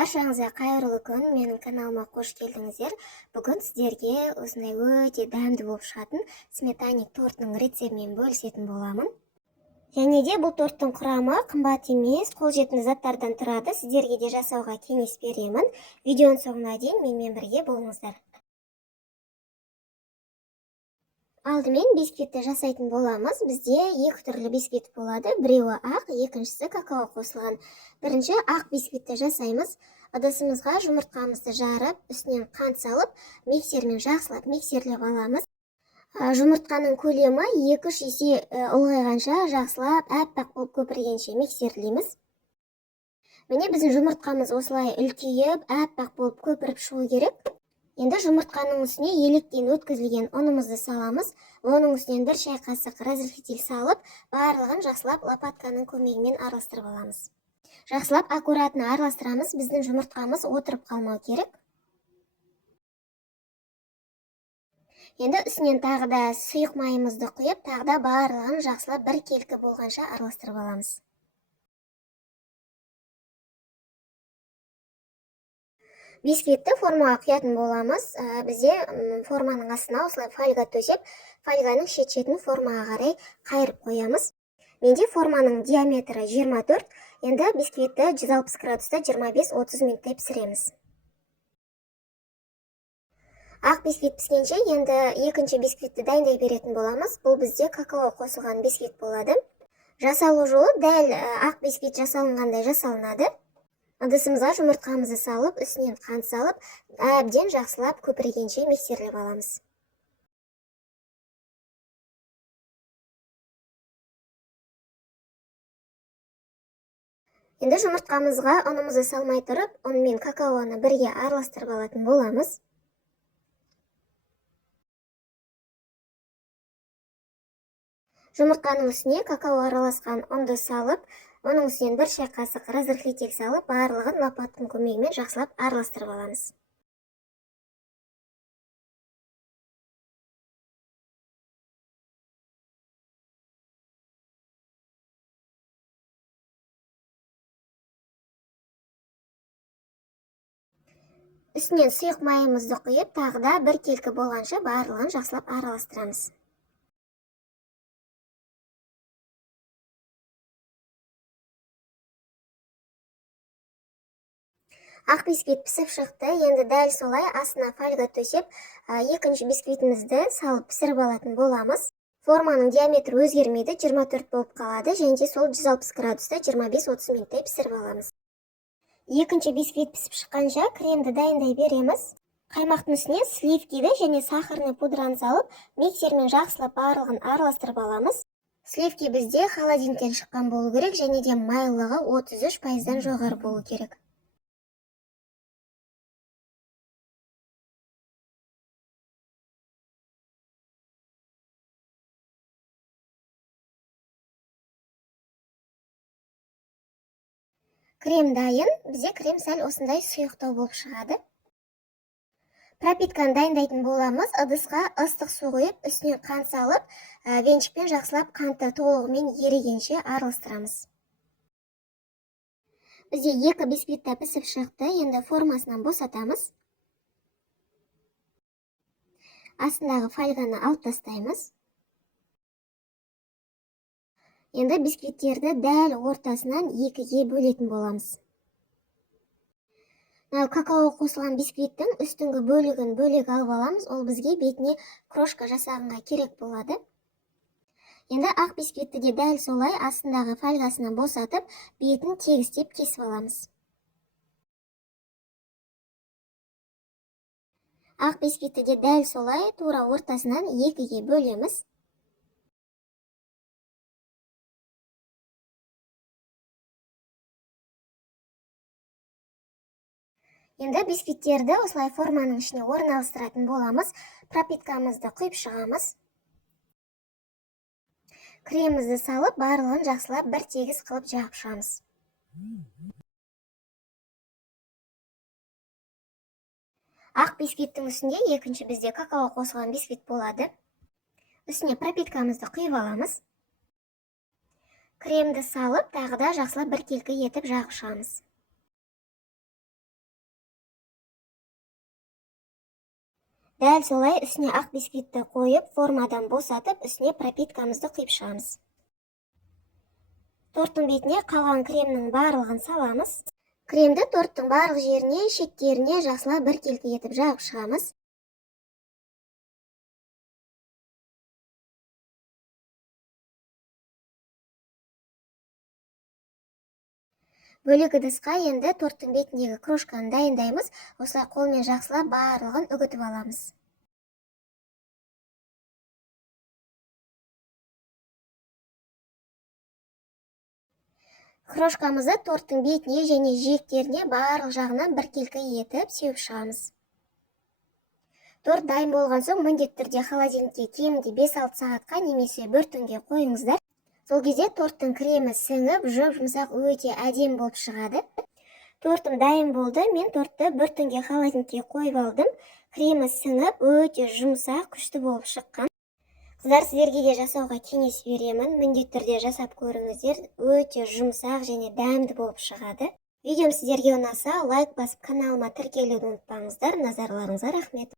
Баршаңызға қайырлы күн, менің каналыма қош келдіңіздер. Бүгін сіздерге осындай өте дәмді болып шығатын сметаник тортының рецептімен бөлісетін боламын. Және де бұл торттың құрамы қымбат емес, қолжетімді заттардан тұрады. Сіздерге де жасауға кеңес беремін. Видеоның соңына дейін менімен бірге болыңыздар. Алдымен бисквитті жасайтын боламыз. Бізде екі түрлі бисквит болады. Біреуі ақ, екіншісі какао қосылған. Бірінші ақ бисквитті жасаймыз. Ыдысымызға жұмыртқамызды жарып, үстінен қант салып, миксермен жақсылап миксерлеп аламыз. Жұмыртқаның көлемі 2-3 есе ұлғайғанша жақсылап әппақ болып көпіргенше миксерлейміз. Міне біздің жұмыртқамыз осылай үлкейіп, әппақ болып көпіріп шығу керек. Енді жұмыртқаның үстіне електен өткізілген ұнымызды саламыз. Оның үстінен 1 шай қасық разрыхлитель салып, барлығын жақсылап лопатканың көмегімен араластырып аламыз. Жақсылап аккуратно араластырамыз, біздің жұмыртқамыз отырып қалмау керек. Енді үстінен тағы да сұйық майымызды құйып, тағы да барлығын жақсылап бір келкі болғанша араластырып аламыз. Бисквитті формаға құятын боламыз. Бізде форманың астына осылай фольга төсеп, фольганың шет-шетін формаға қарай қайырып қоямыз. Менде форманың диаметрі 24. Енді бисквитті 160 градуста 25-30 минуттай пісіреміз. Ақ бисквит піскенше енді екінші бисквитті дайындай беретін боламыз. Бұл бізде какао қосылған бисквит болады. Жасалу жолы дәл ақ бисквит жасалынғандай жасалынады. Ыдысымызға жұмыртқамызды салып, үстінен қант салып, әбден жақсылап көпіргенше миксерлеп аламыз. Енді жұмыртқамызға ұнымызды салмай тұрып, ұн мен какаоны бірге араластырып алатын боламыз. Жұмыртқаның үстіне какао араласқан ұнды салып, оның үстінен 1 шай қасық разрыхлитель салып, барлығын лопаттың көмегімен жақсылап араластырып аламыз. Үстінен сұйық майымызды құйып, тағы да бір келкі болғанша барлығын жақсылап араластырамыз. Ақ бисквит пісіп шықты. Енді дәл солай астына фольга төсеп, екінші бисквитімізді салып пісіріп алатын боламыз. Форманың диаметрі өзгермейді, 24 болып қалады, және де сол 160 градуста 25-30 минуттай пісіріп аламыз. Екінші бисквит пісіп шыққанша кремді дайындай береміз. Қаймақтың үстіне сливкиді және сахарный пудраны салып, миксермен жақсылап барлығын араластырып аламыз. Сливки бізде холодильниктен шыққан болу керек, және де майлылығы 33%-дан жоғары болу керек. Крем дайын. Бізде крем сәл осындай сұйықтау болып шығады. Пропитканы дайындайтын боламыз. Ыдысқа ыстық су құйып, үстінен қант салып, венчикпен жақсылап қанты толығымен ерігенше араластырамыз. Бізде 2 бисквитті пісіп шықты. Енді формасынан босатамыз. Астындағы фольганы алып тастаймыз. Енді бисквиттерді дәл ортасынан 2-ге бөлетін боламыз. Какао қосылған бисквиттің үстіңгі бөлігін бөлек алып аламыз. Ол бізге бетіне крошка жасағанға керек болады. Енді ақ бисквитті де дәл солай астындағы фольгасынан босатып, бетін тегістеп кесіп аламыз. Ақ бисквитті де дәл солай тура ортасынан 2-ге бөлеміз. Енді бисквиттерді осылай форманың ішіне орналастыратын боламыз. Пропиткамызды құйып шығамыз. Кремімізді салып, барлығын жақсылап бір тегіс қылып жағып шығамыз. Ақ бисквиттің үстінде екінші бізде какао қосылған бисквит болады. Үстіне пропиткамызды құйып аламыз. Кремді салып, тағы да жақсылап бір келкі етіп жағып шығамыз. Дәл солай үстіне ақ бисквитті қойып, формадан босатып, үстіне пропиткамызды құйып шығамыз. Торттың бетіне қалған кремнің барлығын саламыз. Кремді торттың барлық жеріне, шеттеріне жақсылап біркелкі етіп жағып шығамыз. Бөлек ыдысқа енді торттың бетіндегі крошканы дайындаймыз. Осылай қолмен жақсылап барлығын үгітіп аламыз. Крошкамызды торттың бетіне және жиектеріне барлық жағынан біркелкі етіп сеуіп шығамыз. Торт дайын болған соң міндетті түрде холодильникке кемінде 5-6 сағатқа немесе бір түнге қойыңыздар. Сол кезде торттың кремі сіңіп, жұмсақ өте әдемі болып шығады. Тортым дайын болды. Мен тортты бір түнге холодильникке қойып алдым. Кремі сіңіп, өте жұмсақ, күшті болып шыққан. Қыздар, сіздерге де жасауға кеңес беремін. Міндетті түрде жасап көріңіздер. Өте жұмсақ және дәмді болып шығады. Видеом сіздерге ұнаса, лайк басып, каналыма тіркелуді ұмытпаңыздар. Назарларыңызға рахмет.